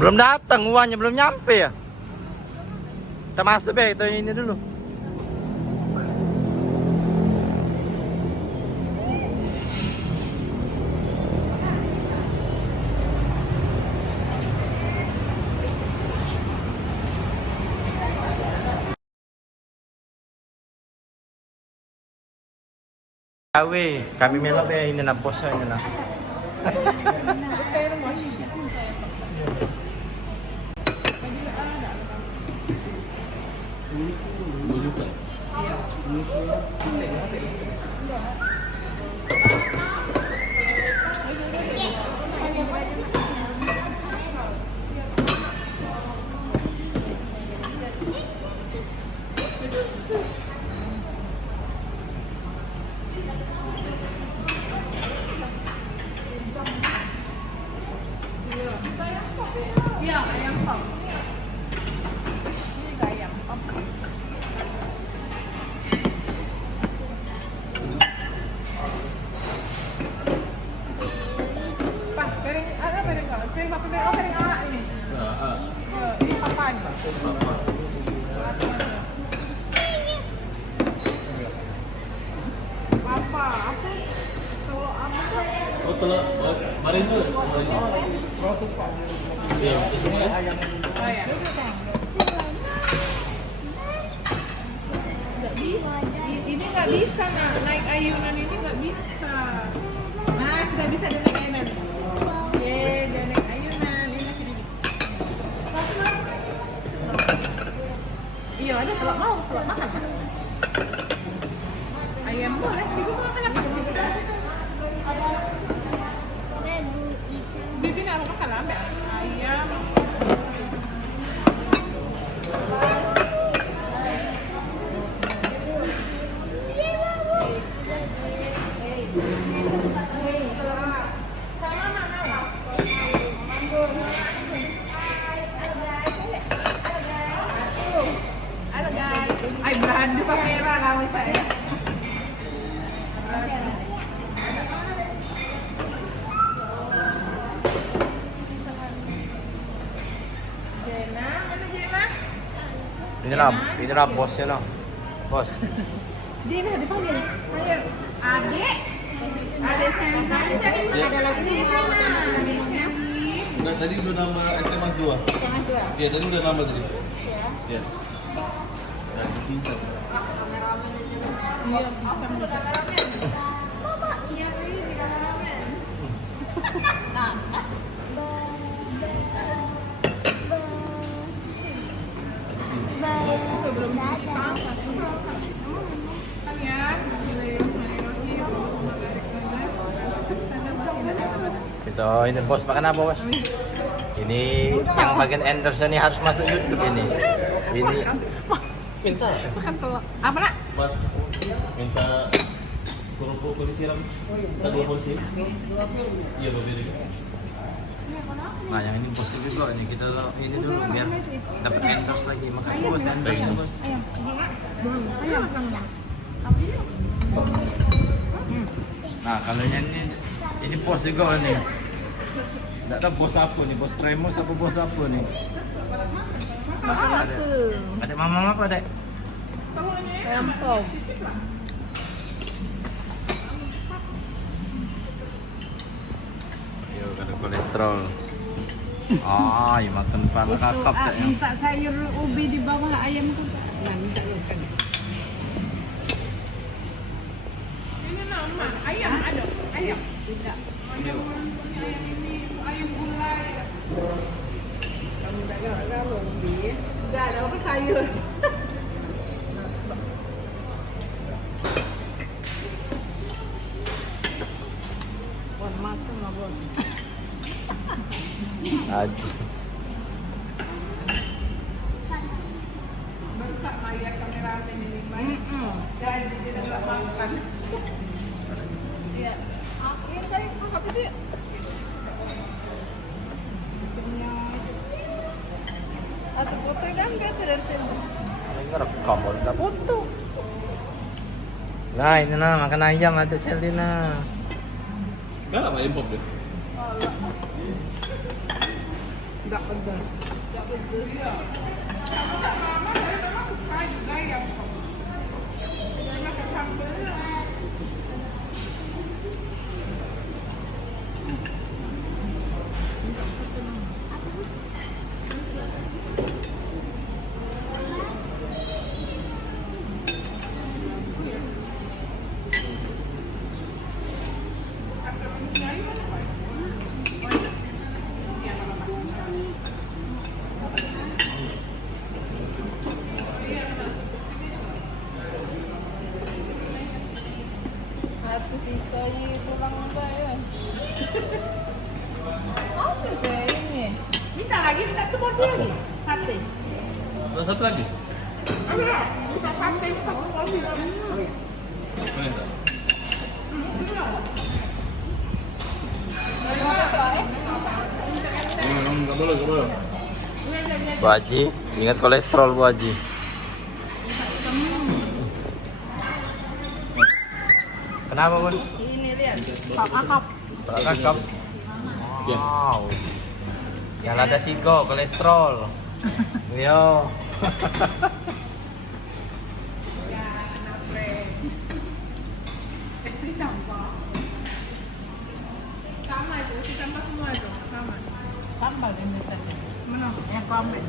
Belum datang, uangnya belum nyampe ya. Kita masuk ya, itu ini dulu. Awe, kami melap ya ini na bos ini na. Iya, ayam pop. Ini juga ayam pop. Pak, piring ada piring nggak? Piring apa piring? Oh, piring A ini. Ini papa nih. Papa, apa? Kalau apa tuh? Oh, telur marin tuh. Proses Pak. Iya, Ini ayam Oh ya. Nggak bisa. Ini nggak bisa nak naik ayunan ini nggak bisa. Nah sudah bisa dia naik ayunan. Ye, dia naik ayunan. Ini masih di. Iya ada kalau mau kalau makan. Ayam boleh. Ibu mau makan apa? Bibi nak makan apa? Ayam. Halo guys. Ay, berhandu kamera kami saya. Jena, mana Jena? Inilah bosnya lah. Bos. Jena dipanggil. Panggil. Adek. Adek Senta. Ada lagi Jena. Nah, tadi udah nama SMS 2. Jangan dua. Iya, tadi udah nama tadi. Ya. Iya. Nah, pintar. Iya, macam kameramen. Mama, iya ini kameramen. Nah, belum apa. Kalian, Itu ini bos makan apa bos? Ini yang bagian endorse ini harus masuk YouTube ini. Ini minta. makan telur. Apa nak? Mas, minta kerupuk disiram. Kita 2 porsi. Iya, Bobi. Nah yang ini bos juga ini kita ini dulu biar dapat endorse lagi. Makasih bos endorse bos. Ayam. Nah kalau yang ini bos juga nih. Tidak tahu bos apa nih, bos Tremos apa bos apa nih? Makan Ada. aku. Ada mama apa dek? Ayam pop. Yo ada kolesterol. Ah, ya makan pala kakap saya. Minta sayur ubi di bawah ayam tuh. Nah, minta makan. Ini nama ayam ada. Ayam. Tidak. Ayam ini ayam gulai. Kamu tak galau ubi. Enggak ada apa sayur. Buat makan lah buat. Aduh. Besar layar kameramen ini. Dan tidak makan. Iya. Akhir dari kakak itu. Atau foto kan kata dari sini. Ini rekam udah foto. Nah ini nah makan ayam ada Celina. Enggak lah, ayam pop deh. Nggak pedas. Nggak pedas. Iya. Kamu nggak mama, saya memang suka juga yang banyak sambelnya. Aku sisa pulang apa ya? Apa sih ini? Minta lagi, minta seporsi lagi. Sate. Ada satu lagi. Ada. Minta sate satu porsi. Mana yang tak? Nggak boleh, nggak boleh. Bu Haji, ingat kolesterol Bu Haji. Kenapa Bun? Ini lihat. Akap. Kakap. Wow. Yang ada siko, kolesterol. Yo. Istri sampah. Sama itu, istri sampah semua itu. Sama. Sambal ini tadi. Mana? Yang komen.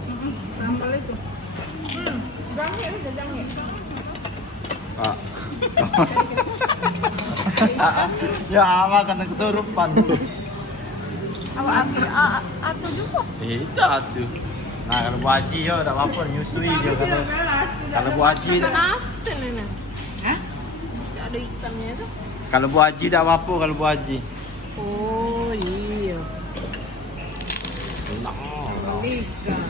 Sambal itu. Jangan itu jangan. Ah. Ya makan kesurupan. Aku juga. Itu aduh. Nah kalau Bu Haji yo tak apa nyusui dia kalau Bu Haji Ikan asin ini. Hah? Ada ikannya itu. kalau Bu Haji tak apa kalau Bu Haji. Oh iya. Nah, Ikan.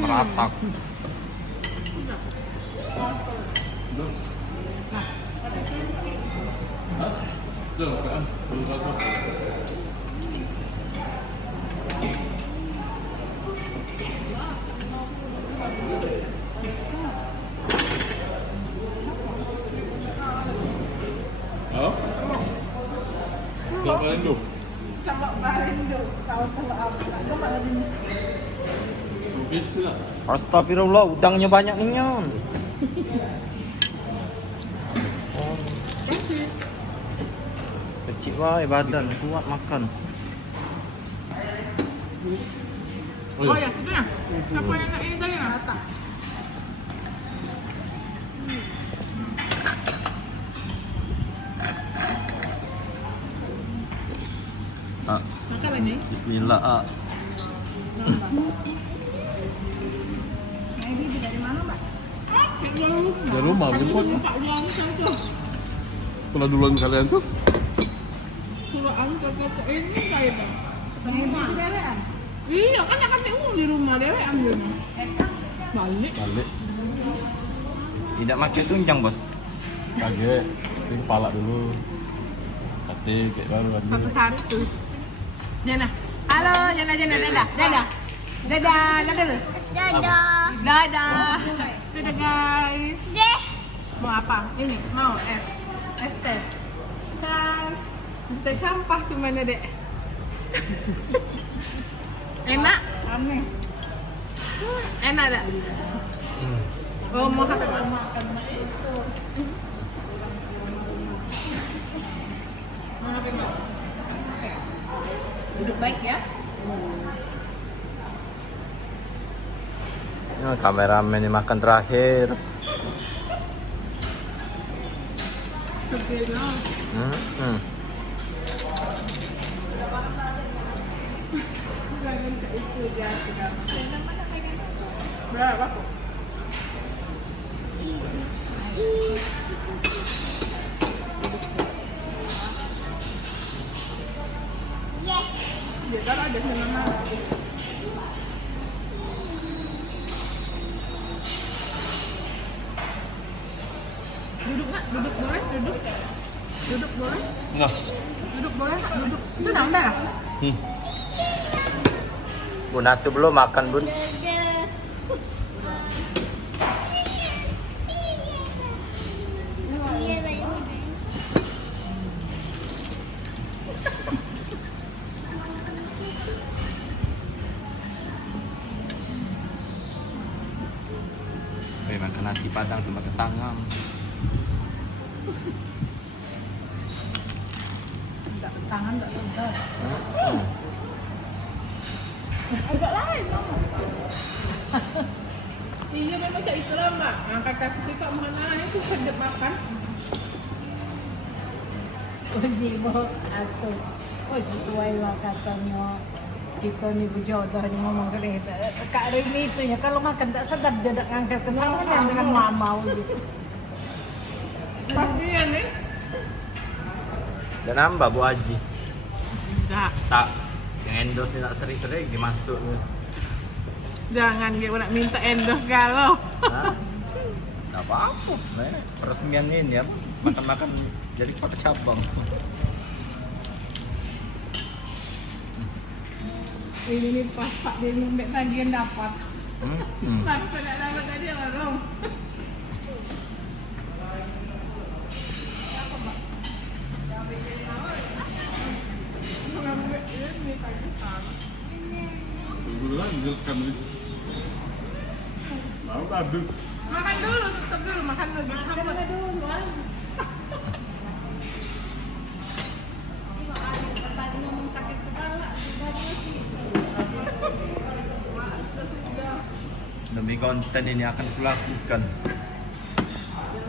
meratak. Tuh, kan? Belum satu. Oh? Belum Rindu. Sama Marindo. Tahu kalau apa? Sama Marindo. Mungkin tidak. Astagfirullah, udangnya banyak nih Nyon. Kecil wae badan, kuat makan. Oh ya, itu ya. Siapa yang ini tadi nah? Rata. Ah, Makan ini. bismillah. Ah. Ini dari mana, Mbak? Dari rumah, jemput. Pak Luang itu. Pernah duluan kalian tuh? Suruh angkat ke ini saya, Bang. Ketemu di dewean. Iya, kan akan di rumah dewean dia. Balik. Balik. Tidak pakai tunjang, Bos. Kaget. Ini kepala dulu. Hati, kayak baru lagi. Satu-satu. Jana. Halo, Jana, dadah. Dadah. Dadah, dadah. Dadah. Dadah. Dadah, guys. Deh. Mau apa? Ini, mau es. Es teh. Dan es teh sampah cuma Dek. Enak? Aneh. Enak tak? Oh, mau satu makan. Mau makan, Mbak? Duduk baik ya. Ya, kameramen ini makan terakhir. Segera. Hmm. Berapa? Dia kan ada sama duduk Mak, duduk boleh, duduk. Duduk boleh, Nah. duduk boleh Mak, duduk. Itu nambah lah. Bun Atu belum makan, Bun. makan nasi padang cuma ke tangan. Tangan tak sedap. Agak lain dong. Iya memang macam itulah mak. Kata aku suka mana itu sedap makan. Jibo atau sesuai lah katanya kita ni berjodoh ni ngomong kereta. Kak Rini itu ya kalau makan tak sedap dia tak ngangkat ke sana kan dengan mau gitu. Pasti ya nih. Dan nambah Bu Haji. Tak. Tak. Yang endorse ni tak sering-sering dimasuk. Jangan dia nak minta endorse galau. Hah? Tak apa-apa. Peresmian ini ya. Makan-makan jadi kota cabang. Ini nih pas Pak dia nyumbek bagian dapat. Hmm. Pas nak dapat tadi orang. Dulu lah, kan ini. Mau habis. Makan dulu, stop dulu, makan dulu. Makan dulu ah. Tadi ngomong sakit kepala, sudah sih. Demi konten ini akan kulakukan.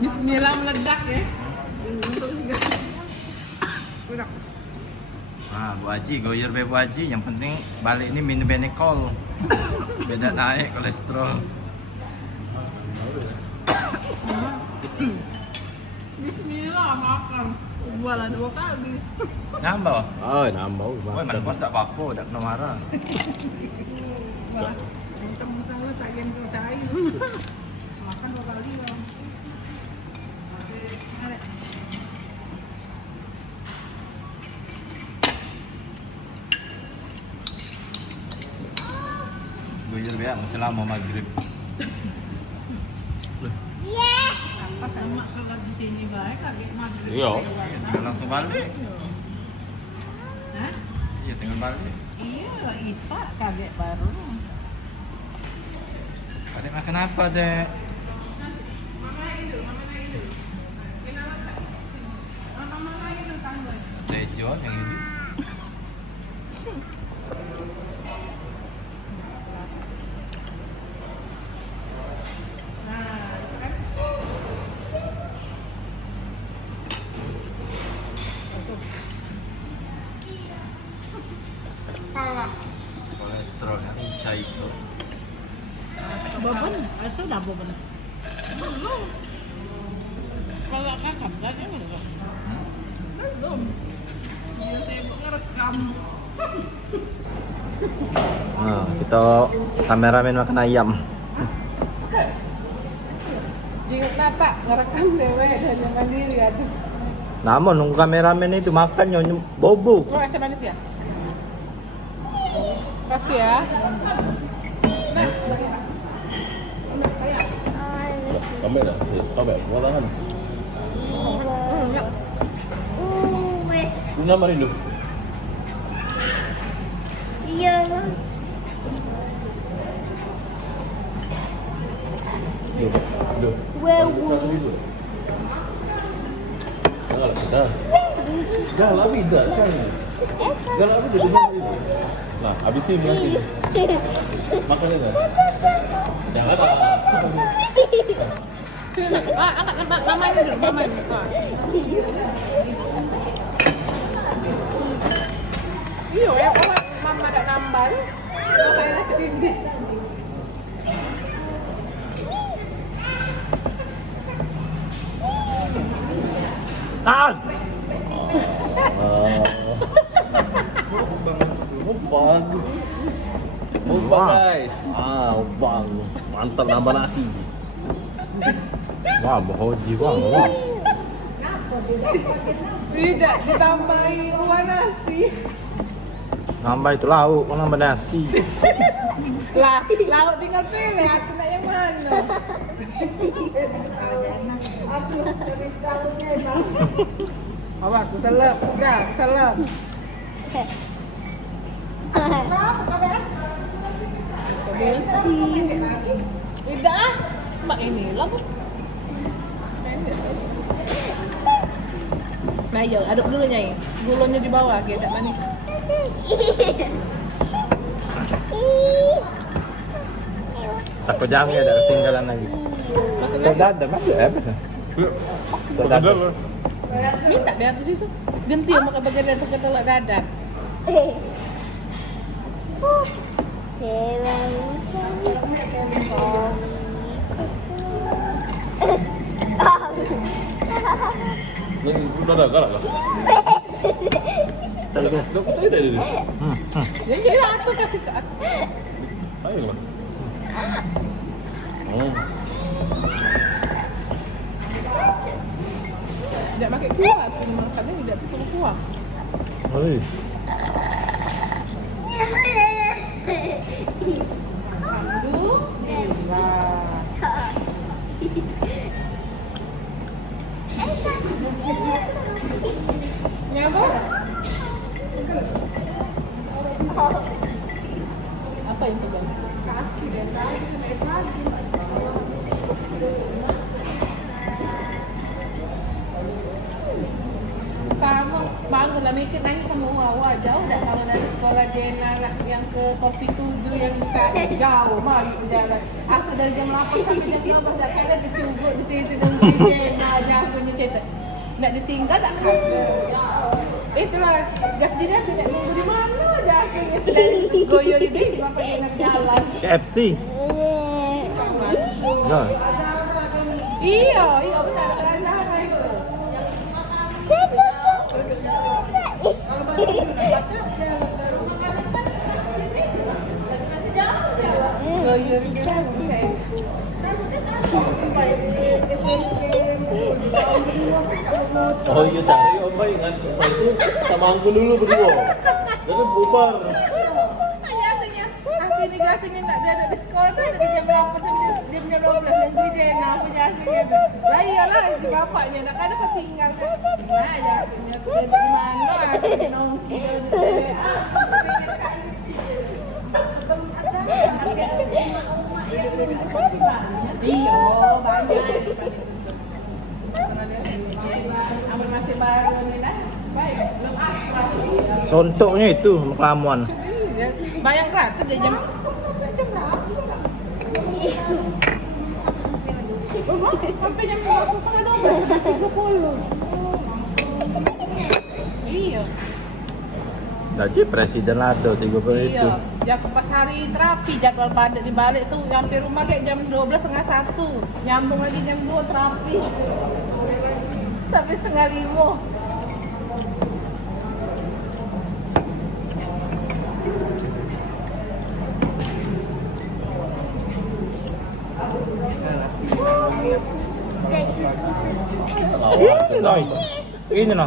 Bismillah meledak ya. Udah. Nah, Bu Haji, goyer be Bu Haji. Yang penting balik ini minum Benekol. Beda naik kolesterol. Bismillah makan. Bualan 2 kali. Nambah. Ah, nambah. Woi, mana bos tak apa-apa, tak kena marah. Mentang-mentang lo tak yang kau cari. Makan 2 kali loh. Ada. Goyer be masih lama maghrib. Apa kan mak sholat di sini baik kaget maghrib. Iya. Tinggal langsung balik. Hah? Iya, tinggal balik. Iya, Isa kaget baru. Adek makan apa, Dek? Sejon yang ini. Kolesterol yang cair itu. Boben, sudah boben. Kalau kakak enggaknya belum. Belum. Dia sibuk ngerekam. Nah, kita kameramen makan ayam. Jika nata ngerekam dewe dan yang mandiri aduh. Namun nunggu kameramen itu makan nyonya bobo. Lo es manis ya? Kasih ya. Tobek dah. Tobek. Buat tangan. Lu nama Rindu? Iya. Duh. Wewu. Dah. Dah lah tidak kan. Dah lah jadi mana? Nah, habis ini nanti. Makan aja. Jangan apa. Angkat mama ini dulu, mama ini. Iya, ya kalau mama ada nambah, makanya nasi dinding. Tahan. Mubang. Mubang guys. Mubang. Mantap nambah nasi. Wah, Haji, wah. Tidak ditambahi kuah nasi. Nambah itu lauk, kok nambah nasi. Lah, lauk tinggal pilih, aku nak yang mana? Aku dari tahunya enak. Awas, selep, udah, selep. Tidak ah, Mak ini lah. Nah, ayo aduk dulu Nyai. Gulanya di bawah, biar tak manis. Takut jangan ada ketinggalan lagi. Dadar masuk apa? Dadar. Minta biar di situ. Ganti sama bagian itu ke telur dadar. Udah ada galak lah. Dapat aja dari dia. Jadi aku kasih ke aku. Ayo lah. Tidak pakai kuah, aku makannya tidak perlu kuah. Oi. Nyapa? Apa yang terjadi? Kaki dan kaki. Sama, bangun lah mikir nanya sama Wawa jauh dah kalau dari sekolah Jena yang ke Kopi 7 yang jauh mari jalan. Aku dari jam 8 sampai jam 12 dah kena dicubuk di situ dengan Jena aja aku cerita. Nak ditinggal tak kan? Itulah, jadi dia tidak nunggu di mana aja akhirnya goyo di bis bapak dia nak jalan. KFC. No. Iya benar kerana itu. Goyo di Oh iya cari Om Bay ingat saya itu sama aku dulu berdua. Jadi bubar. Akhirnya nak dia ada di sekolah tu ada jam 8 sampai jam 12 nunggu Jena punya akhirnya. Lah iyalah si bapaknya nak ada kau tinggal kan. Nah ya akhirnya dia di mana aku nunggu. Iya banyak. Amal masih baru ni dah. Baik, belum akrab. Sontoknya itu kelamuan. Bayang rata dia jam sampai jam 11.30. Iya. Jadi presiden Lado 30 itu. Iya. Jam pas hari terapi jadwal padat dibalik sampai rumah kayak jam 12:30. Nyambung lagi jam 2 terapi. Sampai 4:30. Ini no. Ini no.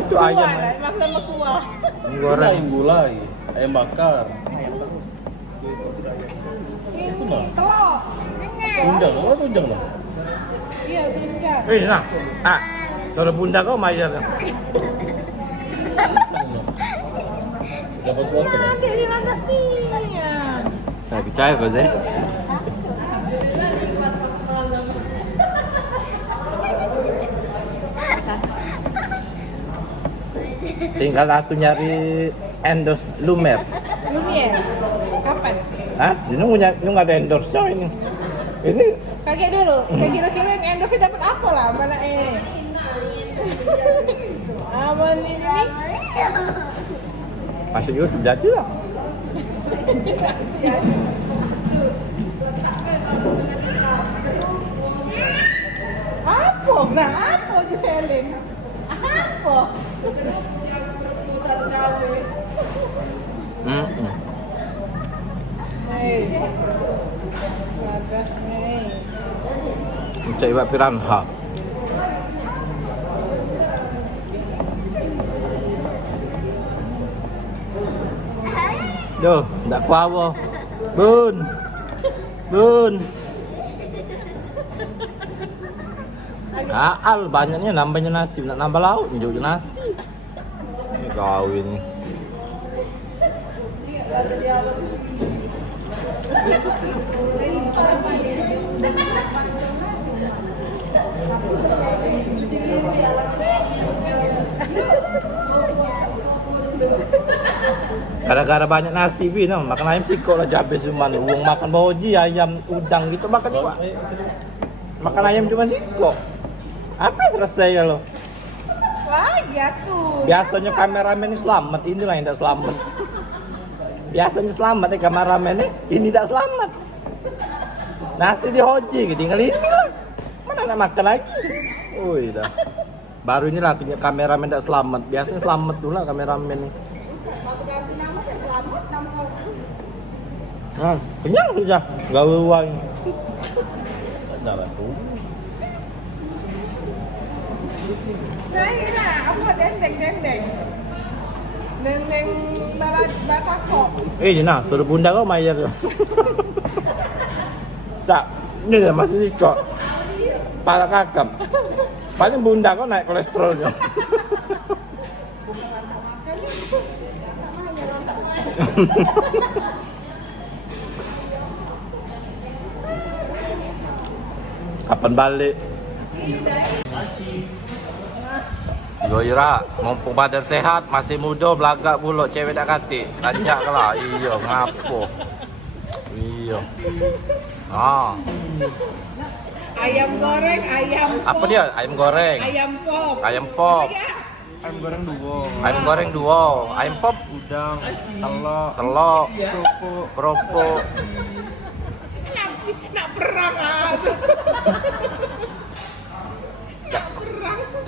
Itu ayam. Makan sama kuah. Goreng. Ayam gulai, ayam bakar. Ini telur. Tunjang, apa tunjang lah? Iya, tunjang. Ini nah. Ah, kalau bunda kau mayar. Dapat uang kan? Nanti di landas nih. Saya percaya kau deh. Tinggal aku nyari endorse Lumer. Lumier. Kapan? Hah? Ini nggak ada endorse ini. Ini Kaget dulu. Kayak kira-kira yang endorse dapat apa lah? Mana ini? Aman ini. masuk YouTube jadi lah. Apa? Nah, apa je Selin? Apa? Hei. Bagas nih. Cek ibat piranha. Duh, ndak kuawo. Bun. Bun. Al banyaknya nambahnya nasi, nak nambah lauk juga nasi. Ini kau ini. Gara-gara banyak nasi bi, no. Makan ayam siko lah habis cuma uang makan boji ayam udang gitu makan juga. Makan ayam cuma siko. Apa selesai kalau? Wah, jatuh. Biasanya kameramen ini selamat, inilah yang tidak selamat. Biasanya selamat nih kameramen ini tidak selamat. Nasi dihoji, tinggal ini lah. Mana nak makan lagi? Wih dah. Baru inilah kameramen tidak selamat. Biasanya selamat dulu lah kameramen ini. Nah, kenyang sudah, gak uang. Jalan tuh. Nah, apa dendeng. Dendeng bapak kok. Nah, suruh bunda kau bayar. Tak, ini dah masih dicok. Pala kakap. Paling bunda kau naik kolesterolnya. Kapan balik? Yo Ira, mumpung badan sehat, masih muda, belagak pula, cewek dah kati. Lanjak lah, iya, ngapo. Iya. Ah. Ayam goreng, ayam pop. Apa dia? Ayam goreng. Ayam pop. Ayam pop. Ayam goreng dua. Ayam goreng dua. Ayam pop. Udang, telur, Telur. kerupuk. Kerupuk. Nak perang ah.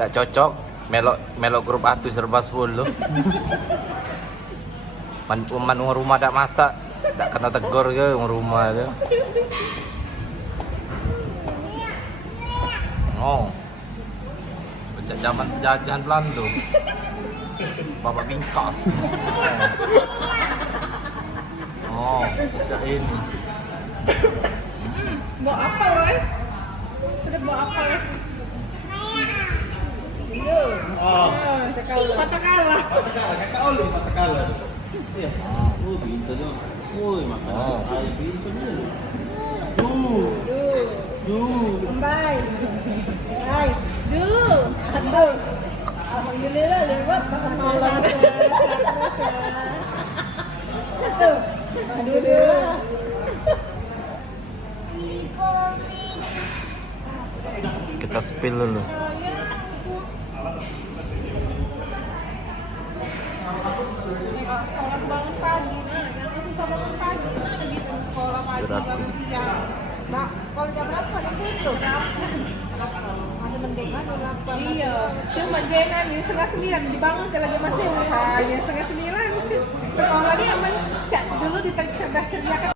Tak cocok. Melok grup atu serba 10. Man rumah tak masak. Tak kena tegur ke rumah tu. Oh. Macam zaman jajahan Belanda. Bapak bingkas. Oh, macam ini. Mau apa weh? Sudah mau apa weh? Oh. Patakala. Oh, pintar dong. Woi, makan Oh. ayam pintar ni. Bye. Bye. Aduh. Alhamdulillah lewat makan malam. Aduh. Kita spill dulu. Kalau sekolah bangun pagi, nah, jangan susah bangun pagi. Mana gitu sekolah pagi bangun siang. Nah, sekolah jam berapa? Jam itu? Masih mending kan jam 8. Iya, cuma Jena nih 8:30 dibangun ke lagi masih hanya 8:30. Sekolah dia dulu cerdas ceria kan